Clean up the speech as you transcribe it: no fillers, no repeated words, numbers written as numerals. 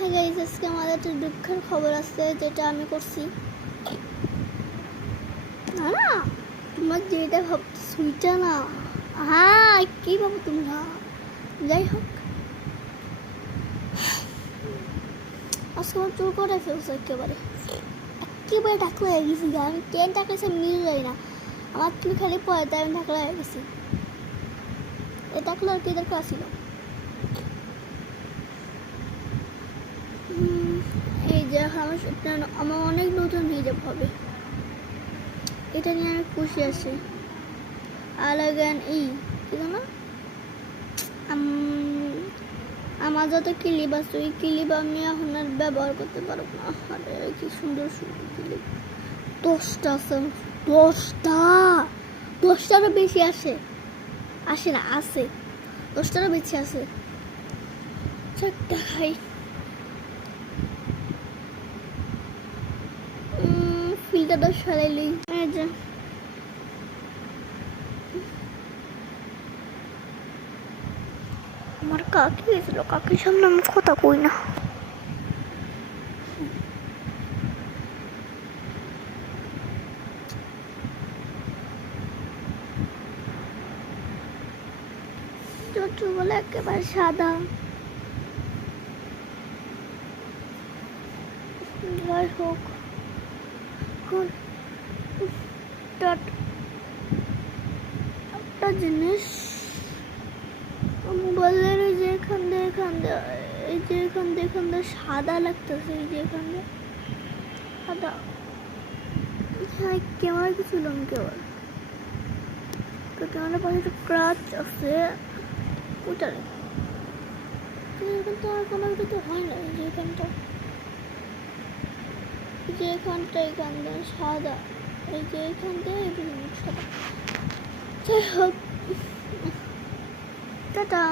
Hi guys, আজকে আমাদের একটা দুঃখের খবর আছে যেটা আমি করছি। না না, তোমার যেটা ভাবছো সুইটা না। হ্যাঁ, কি ভাবো তোমরা? যাই হোক, আজকে আমার চুল করে ফেলছে একেবারে টাকলা হয়ে গেছি। আমি কেন টাকলেছি আমি নিজে যাই না। আমার চুল খালি পরে তাই আমি টাকলা হয়ে গেছি। এই টাকলা আর কি দরকার ছিল? এই যে আমার অনেক নতুন হিজাব হবে, এটা নিয়ে আমি খুশি আছি। আলাগান এই কি না, আমার যত ক্লিপ আছে ওই ক্লিপ আমি এখন আর ব্যবহার করতে পারবো না। আরে কি সুন্দর সুন্দর ক্লিপ 10টা আছে। 10টারও বেশি আসে না, আছে 10টারও বেশি আছে। চারটা খাই। ফিল্টারটা সরাইলি। এই যে আমার কাকি গেছিল, কাকির সামনে আমি কথা কই না। ছোটবেলা একেবারে সাদা। যাই হোক, একটা জিনিস মোবাইলের এই যে এখান দিয়ে সাদা লাগতেছে। এই যে এখান দিয়ে সাদা। হ্যাঁ, ক্যামেরা কিছু কেবল তো ক্যামেরার পাশে একটা ক্রাচ আছে, ওটা এখানটা আর কোনো কিছু হয় না। এই যে এখানটা এখান দিয়ে সাদা। এই যে এখান দিয়ে সাদা। যাই হোক, টাটা।